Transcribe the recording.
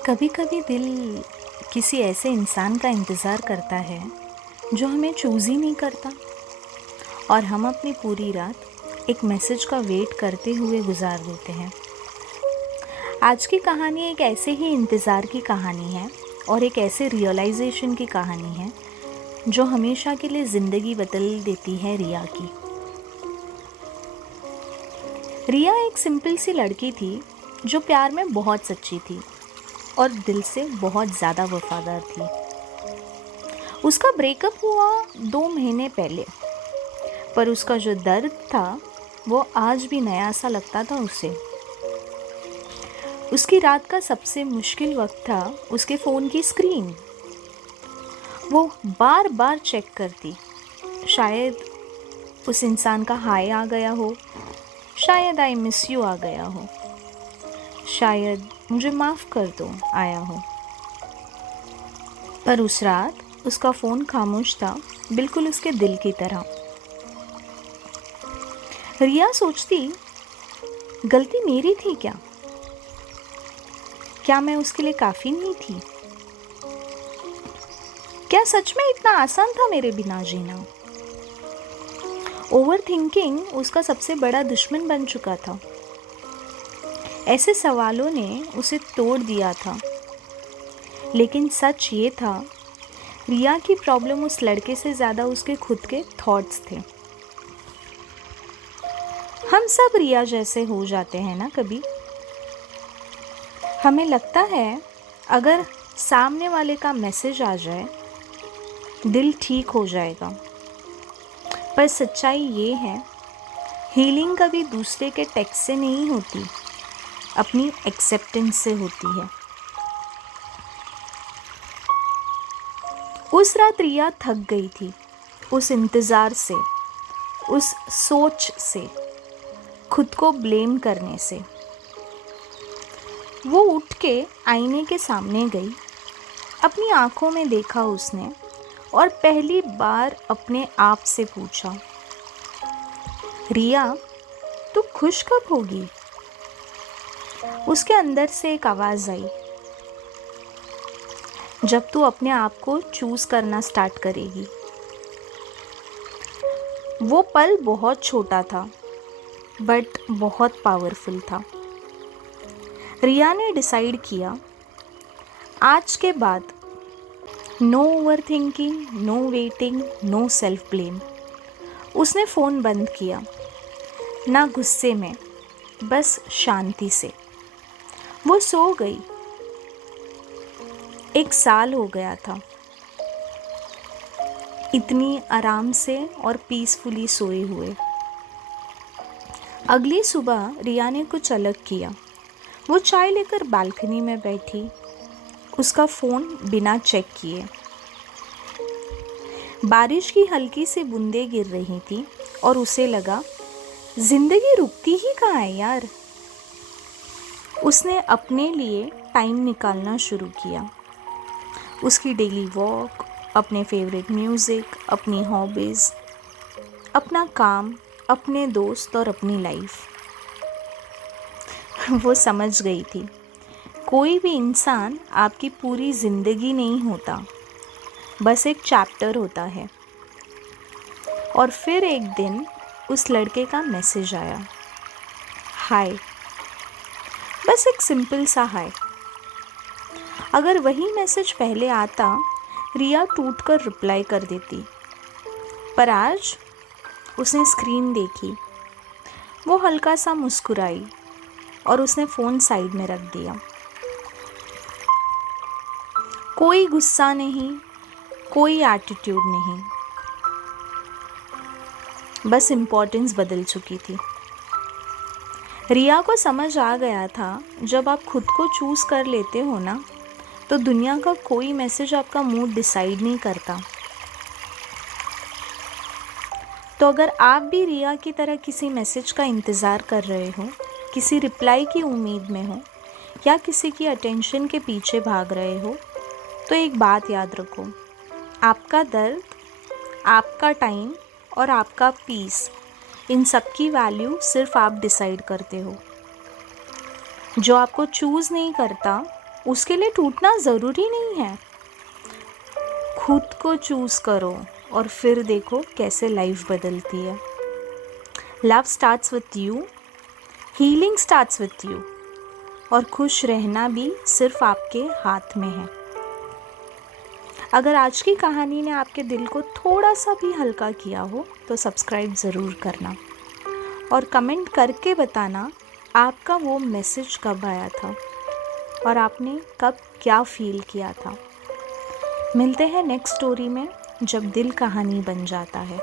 कभी कभी दिल किसी ऐसे इंसान का इंतज़ार करता है जो हमें चूज़ ही नहीं करता, और हम अपनी पूरी रात एक मैसेज का वेट करते हुए गुजार देते हैं। आज की कहानी एक ऐसे ही इंतज़ार की कहानी है और एक ऐसे रियलाइजेशन की कहानी है जो हमेशा के लिए ज़िंदगी बदल देती है रिया की। रिया एक सिंपल सी लड़की थी जो प्यार में बहुत सच्ची थी और दिल से बहुत ज़्यादा वफादार थी। उसका ब्रेकअप हुआ 2 महीने पहले, पर उसका जो दर्द था वो आज भी नया सा लगता था उसे। उसकी रात का सबसे मुश्किल वक्त था उसके फ़ोन की स्क्रीन। वो बार बार चेक करती, शायद उस इंसान का हाय आ गया हो, शायद आई मिस यू आ गया हो, शायद मुझे माफ़ कर दो आया हो। पर उस रात उसका फ़ोन खामोश था, बिल्कुल उसके दिल की तरह। रिया सोचती, गलती मेरी थी क्या? क्या मैं उसके लिए काफ़ी नहीं थी? क्या सच में इतना आसान था मेरे बिना जीना? ओवर थिंकिंग उसका सबसे बड़ा दुश्मन बन चुका था। ऐसे सवालों ने उसे तोड़ दिया था। लेकिन सच ये था, रिया की प्रॉब्लम उस लड़के से ज़्यादा उसके खुद के थॉट्स थे। हम सब रिया जैसे हो जाते हैं ना कभी। हमें लगता है अगर सामने वाले का मैसेज आ जाए दिल ठीक हो जाएगा, पर सच्चाई ये है, हीलिंग कभी दूसरे के टेक्स्ट से नहीं होती, अपनी एक्सेप्टेंस से होती है। उस रात रिया थक गई थी, उस इंतज़ार से, उस सोच से, खुद को ब्लेम करने से। वो उठ के आईने के सामने गई, अपनी आंखों में देखा उसने और पहली बार अपने आप से पूछा, रिया तू खुश कब होगी? उसके अंदर से एक आवाज़ आई, जब तू अपने आप को चूज़ करना स्टार्ट करेगी। वो पल बहुत छोटा था बट बहुत पावरफुल था। रिया ने डिसाइड किया, आज के बाद no overthinking, no waiting, no self blame. उसने फ़ोन बंद किया, ना गुस्से में, बस शांति से। वो सो गई। 1 साल हो गया था इतनी आराम से और पीसफुली सोए हुए। अगली सुबह रिया ने कुछ अलग किया। वो चाय लेकर बालकनी में बैठी, उसका फ़ोन बिना चेक किए। बारिश की हल्की सी बूंदें गिर रही थी और उसे लगा, ज़िंदगी रुकती ही कहाँ है यार। उसने अपने लिए टाइम निकालना शुरू किया। उसकी डेली वॉक, अपने फेवरेट म्यूज़िक, अपनी हॉबीज़, अपना काम, अपने दोस्त और अपनी लाइफ। वो समझ गई थी, कोई भी इंसान आपकी पूरी ज़िंदगी नहीं होता, बस एक चैप्टर होता है। और फिर एक दिन उस लड़के का मैसेज आया, हाय। बस एक सिंपल सा हाय। अगर वही मैसेज पहले आता, रिया टूटकर रिप्लाई कर देती, पर आज उसने स्क्रीन देखी, वो हल्का सा मुस्कुराई और उसने फ़ोन साइड में रख दिया। कोई गुस्सा नहीं, कोई एटीट्यूड नहीं, बस इम्पोर्टेंस बदल चुकी थी। रिया को समझ आ गया था, जब आप खुद को चूज़ कर लेते हो ना, तो दुनिया का कोई मैसेज आपका मूड डिसाइड नहीं करता। तो अगर आप भी रिया की तरह किसी मैसेज का इंतज़ार कर रहे हो, किसी रिप्लाई की उम्मीद में हो, या किसी की अटेंशन के पीछे भाग रहे हो, तो एक बात याद रखो, आपका दर्द, आपका टाइम और आपका पीस, इन सब की वैल्यू सिर्फ आप डिसाइड करते हो। जो आपको चूज़ नहीं करता उसके लिए टूटना ज़रूरी नहीं है। खुद को चूज़ करो और फिर देखो कैसे लाइफ बदलती है। Love starts with you, healing starts with you, और खुश रहना भी सिर्फ आपके हाथ में है। अगर आज की कहानी ने आपके दिल को थोड़ा सा भी हल्का किया हो तो सब्सक्राइब ज़रूर करना और कमेंट करके बताना आपका वो मैसेज कब आया था और आपने कब क्या फ़ील किया था। मिलते हैं नेक्स्ट स्टोरी में, जब दिल कहानी बन जाता है।